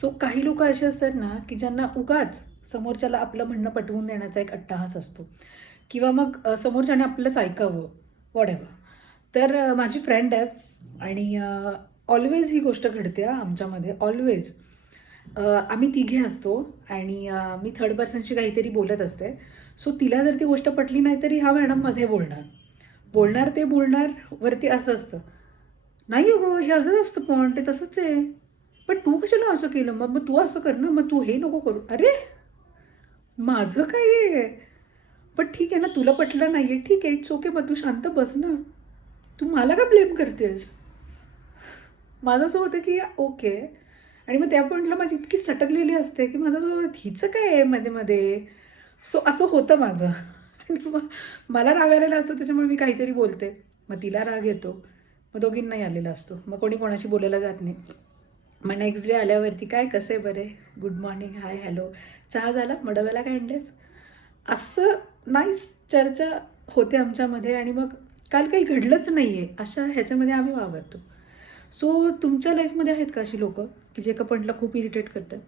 So काही लोकं असे असतात ना, की ज्यांना उगाच समोरच्याला आपलं म्हणणं पटवून देण्याचा एक अट्टाहास असतो किंवा मग समोरच्याने आपलंच ऐकावं, व्हॉटएव्हर. तर माझी फ्रेंड आहे आणि ऑल्वेज ही गोष्ट घडते हां आमच्यामध्ये, ऑल्वेज. आम्ही तिघे असतो आणि मी थर्ड पर्सनशी काहीतरी बोलत असते. सो तिला जर ती गोष्ट पटली नाही, तरी हा मॅडम मध्ये बोलणार. बोलणार ते बोलणार, वरती असं असतं, "नाही अगं, हे असंच असतं पण ते तसंच आहे. पण तू कशाला असं केलं? मग मग तू असं कर ना, मग तू हे नको करू." अरे! माझं काय आहे? पण ठीक आहे ना, तुला पटलं नाहीये, ठीक आहे, इट्स ओके. मग तू शांत बस ना. तू मला का ब्लेम करतेस? माझं असं होतं की ओके. आणि मग त्या पॉइंटला माझी इतकी सटकलेली असते, की माझं असं हिचं काय आहे मध्ये-मध्ये? सो असं होतं माझं. आणि मग मला राग आलेला असतो त्याच्यामुळे मी काहीतरी बोलते. मग तिला राग येतो. मग दोघींनाही आलेला असतो. मग कोणी कोणाशी बोलायला जात नाही. मग नेक्स्ट डे आल्यावरती, "काय कसे बरे? गुड मॉर्निंग, हाय, हॅलो. चहा झाला? मग डब्याला काय आणलेस?" असं नाईस चर्चा होते आमच्यामध्ये आणि मग काल काही घडलंच नाहीये, अशा ह्याच्यामध्ये आम्ही वावरतो. सो तुमच्या लाईफमध्ये आहेत का अशी लोकं, की जे एका पॉइंटला खूप इरिटेट करतात?